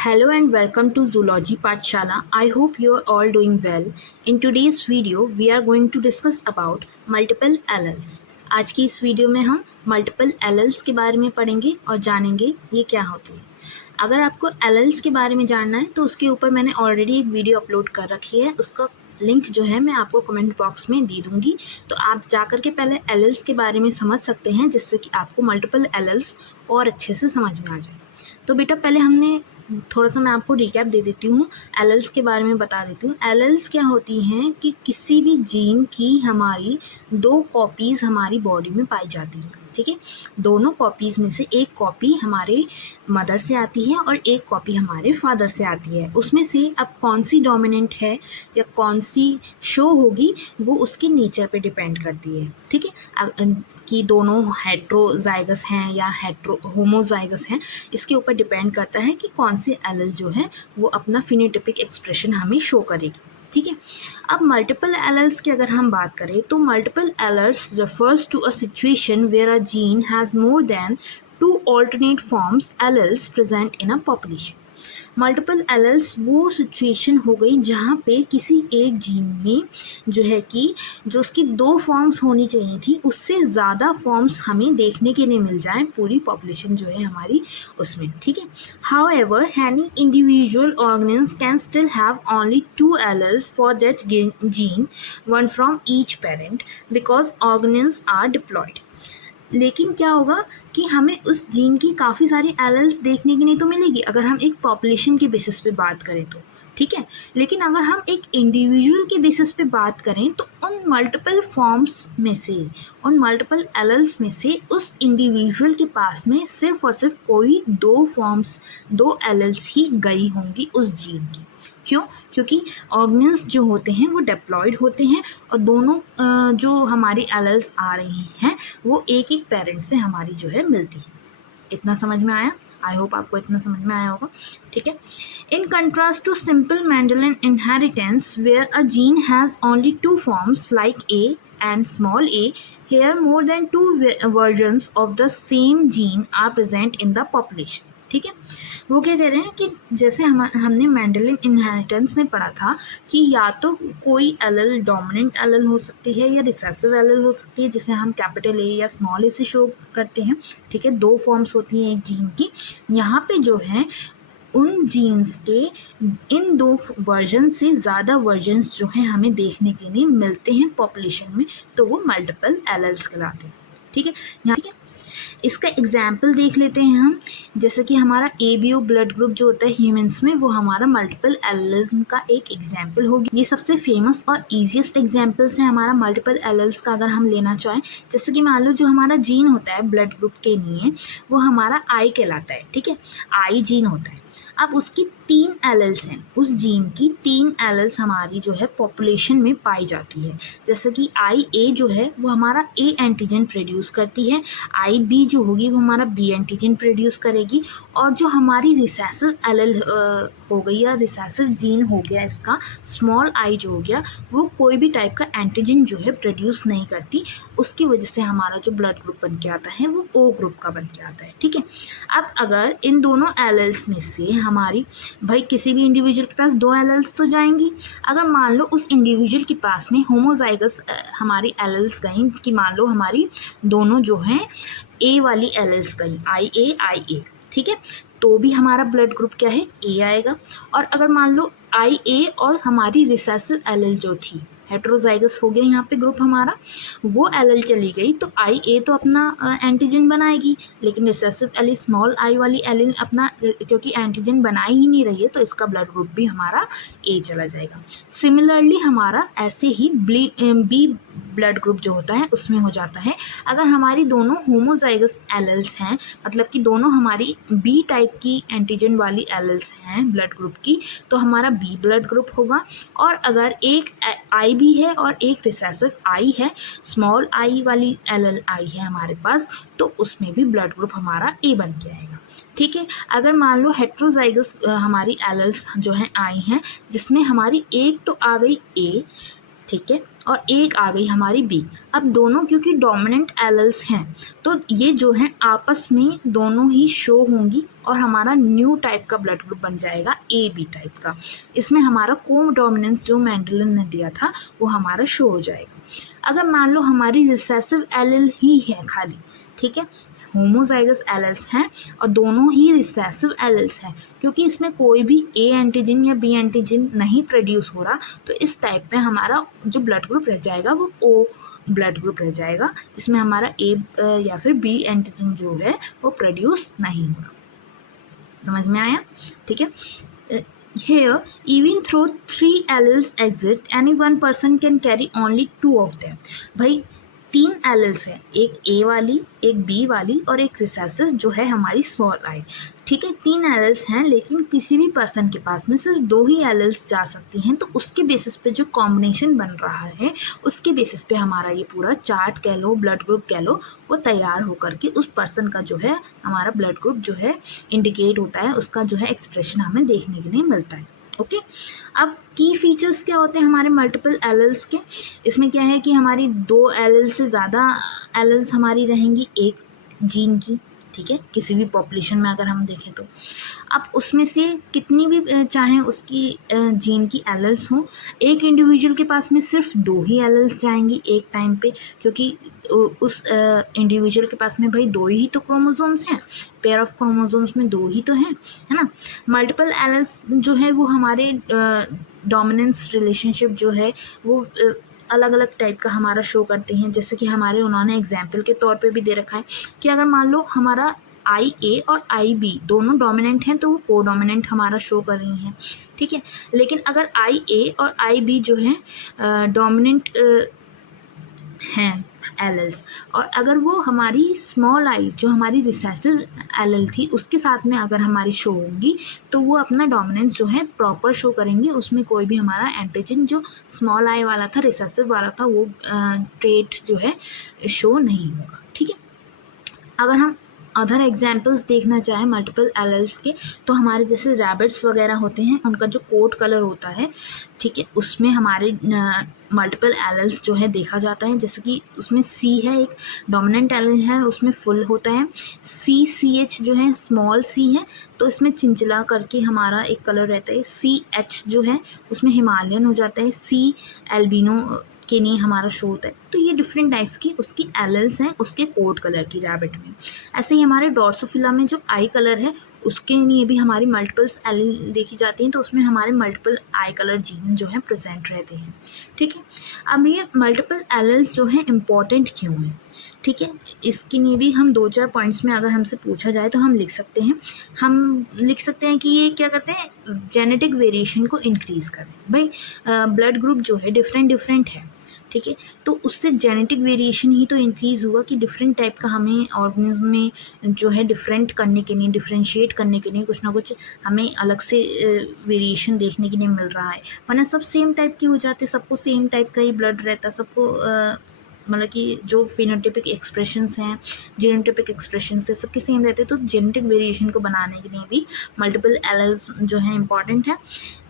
Hello and welcome to Zoology Pathshala. I hope you are all doing well. In today's video, we are going to discuss about multiple alleles. आज की इस video में हम multiple एलल्स के बारे में पढ़ेंगे और जानेंगे ये क्या होती है। अगर आपको एलल्स के बारे में जानना है तो उसके ऊपर मैंने ऑलरेडी एक वीडियो अपलोड कर रखी है, उसका लिंक जो है मैं आपको कमेंट बॉक्स में दे दूँगी, तो आप जाकर के पहले एलल्स के बारे में समझ सकते हैं, जिससे कि आपको मल्टीपल एलल्स और अच्छे से समझ में आ जाए। तो बेटा पहले हमने थोड़ा सा मैं आपको रिकैप दे देती हूँ, एलल्स के बारे में बता देती हूँ। एलल्स क्या होती हैं कि किसी भी जीन की हमारी दो कॉपीज़ हमारी बॉडी में पाई जाती हैं, ठीक है। दोनों कॉपीज़ में से एक कॉपी हमारे मदर से आती है और एक कॉपी हमारे फादर से आती है। उसमें से अब कौन सी डोमिनेंट है या कौन सी शो होगी वो उसके नेचर पे डिपेंड करती है, ठीक है। कि दोनों हेट्रोजाइगस हैं या होमोजाइगस हैं, इसके ऊपर डिपेंड करता है कि कौन से एलल जो है वो अपना फिनोटाइपिक एक्सप्रेशन हमें शो करेगी, ठीक है। अब मल्टीपल एलल्स की अगर हम बात करें तो multiple alleles refers to a situation where a gene has more than two alternate forms alleles present in a population. Multiple alleles वो सिचुएशन हो गई जहाँ पे किसी एक जीन में जो है कि जो उसकी दो फॉर्म्स होनी चाहिए थी उससे ज़्यादा फॉर्म्स हमें देखने के लिए मिल जाएं पूरी पॉपुलेशन जो है हमारी उसमें, ठीक है। However any individual organism can still have only two alleles for that gene, one from each parent, because organism are diploid. लेकिन क्या होगा कि हमें उस जीन की काफ़ी सारी एलल्स देखने की नहीं तो मिलेगी अगर हम एक पॉपुलेशन के बेसिस पे बात करें तो, ठीक है। लेकिन अगर हम एक इंडिविजुअल के बेसिस पे बात करें तो उन मल्टीपल फॉर्म्स में से, उन मल्टीपल एलल्स में से उस इंडिविजुअल के पास में सिर्फ और सिर्फ कोई दो फॉर्म्स, दो एलल्स ही गई होंगी उस जीन की। क्यों? क्योंकि ऑर्गेनिज्म जो होते हैं वो डिप्लॉयड होते हैं और दोनों जो हमारी एलल्स आ रही हैं वो एक एक पेरेंट से हमारी जो है मिलती है। इतना समझ में आया? आई होप आपको इतना समझ में आया होगा, ठीक है। In contrast to simple Mendelian inheritance where a gene has only two forms like A and small A, here more than two versions of the same gene are present in the population, ठीक है। वो क्या कह रहे हैं कि जैसे हमने मेंडेलियन इनहेरिटेंस में पढ़ा था कि या तो कोई एलल डोमिनेंट एलल हो सकती है या रिसेसिव एलल हो सकती है, जिसे हम कैपिटल ए या स्मॉल ए से शो करते हैं, ठीक है। दो फॉर्म्स होती हैं एक जीन की। यहाँ पे जो है उन जीन्स के इन दो वर्जन से ज़्यादा वर्जन्स जो हैं हमें देखने के लिए मिलते हैं पॉपुलेशन में, तो वो मल्टीपल एलल्स कहलाते हैं, ठीक है। यहाँ ठीक है, इसका एग्जाम्पल देख लेते हैं हम। जैसे कि हमारा ABO ब्लड ग्रुप जो होता है ह्यूमंस में, वो हमारा मल्टीपल एललिज्म का एक एग्जाम्पल होगी। ये सबसे फेमस और ईजिएस्ट एग्जाम्पल्स है हमारा मल्टीपल एलल्स का अगर हम लेना चाहें। जैसे कि मान लो जो हमारा जीन होता है ब्लड ग्रुप के लिए वो हमारा आई कहलाता है, ठीक है। आई जीन होता है। अब उसकी 3 एलल्स हैं, उस जीन की 3 एलल्स हमारी जो है पॉपुलेशन में पाई जाती है। जैसे कि IA जो है वो हमारा A एंटीजन प्रोड्यूस करती है, IB जो होगी वो हमारा B एंटीजन प्रोड्यूस करेगी, और जो हमारी रिसेसिव एलल हो गई या रिसेसिव जीन हो गया इसका स्मॉल I जो हो गया, वो कोई भी टाइप का एंटीजन जो है प्रोड्यूस नहीं करती। उसकी वजह से हमारा जो ब्लड ग्रुप बन के आता है वो O ग्रुप का बन के आता है, ठीक है। अब अगर इन दोनों एलल्स में से हमारी भाई किसी भी इंडिविजुअल के पास 2 एलल्स तो जाएंगी। अगर मान लो उस इंडिविजुअल के पास में होमोजाइगस हमारी एलल्स गई कि मान लो हमारी दोनों जो हैं ए वाली एलल्स गई IA, ठीक है, तो भी हमारा ब्लड ग्रुप क्या है A आएगा। और अगर मान लो IA और हमारी रिसेसिव एलल जो थी, हेट्रोजाइगस हो गया यहाँ पे ग्रुप हमारा, वो एलल चली गई तो IA तो अपना एंटीजन बनाएगी, लेकिन रिसेसिव एल स्मॉल I वाली एलल अपना क्योंकि एंटीजन बना ही नहीं रही है तो इसका ब्लड ग्रुप भी हमारा A चला जाएगा। सिमिलरली हमारा ऐसे ही B ब्लड ग्रुप जो होता है उसमें हो जाता है। अगर हमारी दोनों होमोजाइगस एलल्स हैं, मतलब कि दोनों हमारी B टाइप की एंटीजन वाली एलल्स हैं ब्लड ग्रुप की, तो हमारा B ब्लड ग्रुप होगा। और अगर एक IB है और एक रिसेसिव I है, स्मॉल I वाली एलल I है हमारे पास, तो उसमें भी ब्लड ग्रुप हमारा A बन के आएगा, ठीक है। अगर मान लो हेट्रोजाइगस हमारी एलल्स जो हैं आई हैं, जिसमें हमारी एक तो आ गई A, ठीक है, और एक आ गई हमारी बी। अब दोनों क्योंकि डोमिनेंट एलल्स हैं तो ये जो है आपस में दोनों ही शो होंगी और हमारा न्यू टाइप का ब्लड ग्रुप बन जाएगा ए बी टाइप का। इसमें हमारा को डोमिनेंस जो मेंडेलियन ने दिया था वो हमारा शो हो जाएगा। अगर मान लो हमारी रिसेसिव एलिल ही है खाली, ठीक है, होमोजाइगस एलिल्स हैं और दोनों ही रिसेसिव एलिल्स हैं, क्योंकि इसमें कोई भी ए एंटीजन या बी एंटीजन नहीं प्रोड्यूस हो रहा, तो इस टाइप में हमारा जो ब्लड ग्रुप रह जाएगा वो ओ ब्लड ग्रुप रह जाएगा। इसमें हमारा ए या फिर बी एंटीजन जो है वो प्रोड्यूस नहीं हो रहा। समझ में आया? ठीक है। Here, even though 3 alleles exist, any one person can carry only 2 of them. भाई 3 एलिल्स हैं, एक ए वाली, एक बी वाली और एक रिसेसिव जो है हमारी स्मॉल आई। ठीक है, 3 एलिल्स हैं लेकिन किसी भी पर्सन के पास में सिर्फ 2 ही एलिल्स जा सकती हैं, तो उसके बेसिस पे जो कॉम्बिनेशन बन रहा है उसके बेसिस पे हमारा ये पूरा चार्ट कह लो, ब्लड ग्रुप कह लो, वो तैयार होकर के उस पर्सन का जो है हमारा ब्लड ग्रुप जो है इंडिकेट होता है, उसका जो है एक्सप्रेशन हमें देखने के लिए मिलता है। ओके, अब की फीचर्स क्या होते हैं हमारे मल्टीपल एलिल्स के? इसमें क्या है कि हमारी 2 एलिल से ज़्यादा एलिल्स हमारी रहेंगी एक जीन की, ठीक है, किसी भी पॉपुलेशन में अगर हम देखें तो। अब उसमें से कितनी भी चाहे उसकी जीन की एलिल्स हों, एक इंडिविजुअल के पास में सिर्फ 2 ही एलिल्स जाएंगी एक टाइम पे, क्योंकि उस इंडिविजुअल के पास में भाई 2 ही तो क्रोमोसोम्स हैं, पेयर ऑफ क्रोमोसोम्स में 2 ही तो हैं, है ना। मल्टीपल एलिल्स जो है वो हमारे डोमिनेंस रिलेशनशिप जो है वो अलग अलग टाइप का हमारा शो करते हैं। जैसे कि हमारे उन्होंने एग्जाम्पल के तौर पे भी दे रखा है कि अगर मान लो हमारा आई ए और आई बी दोनों डोमिनेंट हैं तो वो को डोमिनेंट हमारा शो कर रही हैं, ठीक है। लेकिन अगर आई ए और आई बी जो है डोमिनेंट हैं एलिल्स, और अगर वो हमारी स्मॉल आई जो हमारी रिसेसिव एलिल थी उसके साथ में अगर हमारी शो होंगी तो वो अपना डोमिनेंस जो है प्रॉपर शो करेंगी, उसमें कोई भी हमारा एंटीजन जो स्मॉल आई वाला था, रिसेसिव वाला था, वो ट्रेट जो है शो नहीं होगा, ठीक है। अगर हम अदर एग्जाम्पल्स देखना चाहें मल्टीपल एलिल्स के, तो हमारे जैसे रैबिट्स वगैरह होते हैं उनका जो कोट कलर होता है, ठीक है, उसमें हमारे मल्टीपल एलिल्स जो है देखा जाता है। जैसे कि उसमें सी है, एक डोमिनेंट एलिल है, उसमें फुल होता है, सी सी एच जो है स्मॉल सी है तो इसमें चिंचला करके हमारा एक कलर रहता है, सी एच जो है उसमें हिमालयन हो जाता है, सी एल्बिनो के लिए हमारा शो होता है। तो ये डिफरेंट टाइप्स की उसकी एलिल्स हैं उसके कोट कलर की रैबिट में। ऐसे ही हमारे ड्रोसोफिला में जो आई कलर है उसके लिए भी हमारी मल्टीपल्स एलिल देखी जाती हैं, तो उसमें हमारे मल्टीपल आई कलर जीन जो है प्रेजेंट रहते हैं, ठीक है। अब ये मल्टीपल एलिल्स जो हैं इम्पॉर्टेंट क्यों हैं, ठीक है, इसके लिए भी हम 2-4 पॉइंट्स में अगर हमसे पूछा जाए तो हम लिख सकते हैं। हम लिख सकते हैं कि ये क्या करते हैं, जेनेटिक वेरिएशन को इंक्रीज़ करें। भाई ब्लड ग्रुप जो है डिफरेंट है, ठीक है, तो उससे जेनेटिक वेरिएशन ही तो इंक्रीज़ हुआ कि डिफरेंट टाइप का हमें ऑर्गेनिज्म में जो है डिफरेंट करने के लिए, डिफरेंशिएट करने के लिए कुछ ना कुछ हमें अलग से वेरिएशन देखने के लिए मिल रहा है। वरना सब सेम टाइप के हो जाते, सबको सेम टाइप का ही ब्लड रहता, सबको मतलब कि जो फिनोटाइपिक एक्सप्रेशंस हैं, जीनोटाइपिक एक्सप्रेशंस है, सबके सेम रहते हैं। तो जेनेटिक वेरिएशन को बनाने के लिए भी मल्टीपल एलिल्स जो है इम्पॉर्टेंट है,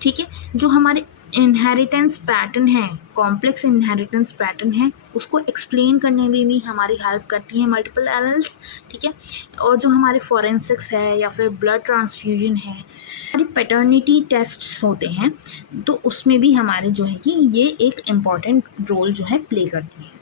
ठीक है। जो हमारे इनहेरिटेंस पैटर्न है, कॉम्प्लेक्स इनहेरिटेंस पैटर्न है, उसको एक्सप्लेन करने में भी हमारी हेल्प करती हैं मल्टीपल एलिल्स, ठीक है। और जो हमारे फॉरेंसिक्स है या फिर ब्लड ट्रांसफ्यूजन है, हमारी पैटर्निटी टेस्ट्स होते हैं, तो उसमें भी हमारे जो है कि ये एक इम्पॉर्टेंट रोल जो है प्ले करती है,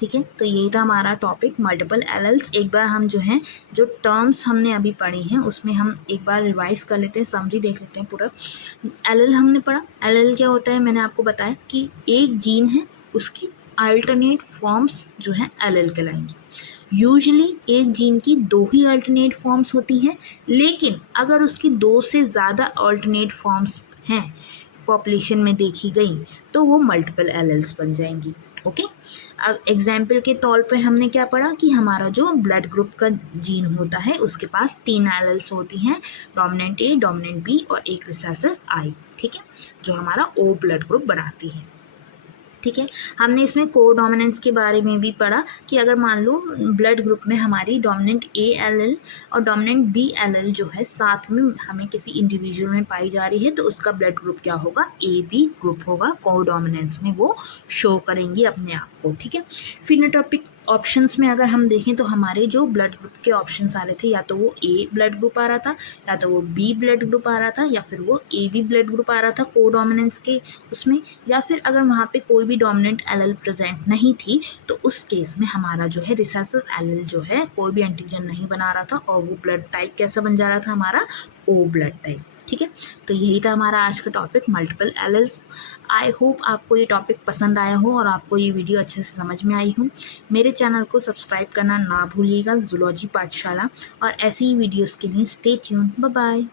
ठीक है। तो यही था हमारा टॉपिक मल्टीपल एलिल्स। एक बार हम जो हैं जो टर्म्स हमने अभी पढ़ी हैं उसमें हम एक बार रिवाइज कर लेते हैं, समरी देख लेते हैं पूरा। एलिल हमने पढ़ा, एलिल क्या होता है मैंने आपको बताया कि एक जीन है उसकी अल्टरनेट फॉर्म्स जो हैं एलिल कहलाएंगी। यूजुअली एक जीन की 2 ही अल्टरनेट फॉर्म्स होती हैं, लेकिन अगर उसकी 2 से ज़्यादा अल्टरनेट फॉर्म्स हैं पॉपुलेशन में देखी गई तो वो मल्टीपल एलिल्स बन जाएंगी, ओके। अब एग्जाम्पल के तौर पे हमने क्या पढ़ा कि हमारा जो ब्लड ग्रुप का जीन होता है उसके पास 3 एलिल्स होती हैं, डोमिनेंट ए, डोमिनेंट बी और एक रिसेसिव आई, ठीक है, जो हमारा ओ ब्लड ग्रुप बनाती है। ठीक है। हमने इसमें कोडोमिनेंस के बारे में भी पढ़ा कि अगर मान लो ब्लड ग्रुप में हमारी डोमिनेंट ALL और डोमिनेंट BLL जो है साथ में हमें किसी इंडिविजुअल में पाई जा रही है तो उसका ब्लड ग्रुप क्या होगा, AB ग्रुप होगा। कोडोमिनेंस में वो शो करेंगी अपने आप को। ठीक है। फिनोटाइपिक ऑप्शंस में अगर हम देखें तो हमारे जो ब्लड ग्रुप के ऑप्शंस आ रहे थे, या तो वो A ब्लड ग्रुप आ रहा था, या तो वो B ब्लड ग्रुप आ रहा था, या फिर वो AB ब्लड ग्रुप आ रहा था कोडोमिनेंस के उसमें, या फिर अगर वहाँ पे कोई भी डोमिनेंट एलएल प्रेजेंट नहीं थी तो उस केस में हमारा जो है रिसेसिव एलएल जो है कोई भी एंटीजन नहीं बना रहा था और वो ब्लड टाइप कैसा बन जा रहा था, हमारा O ब्लड टाइप। ठीक है। तो यही था हमारा आज का टॉपिक, मल्टीपल एलएल्स। आई होप आपको ये टॉपिक पसंद आया हो और आपको ये वीडियो अच्छे से समझ में आई हो। मेरे चैनल को सब्सक्राइब करना ना भूलिएगा, जूलॉजी पाठशाला, और ऐसी ही वीडियोस के लिए स्टे ट्यून। Bye bye.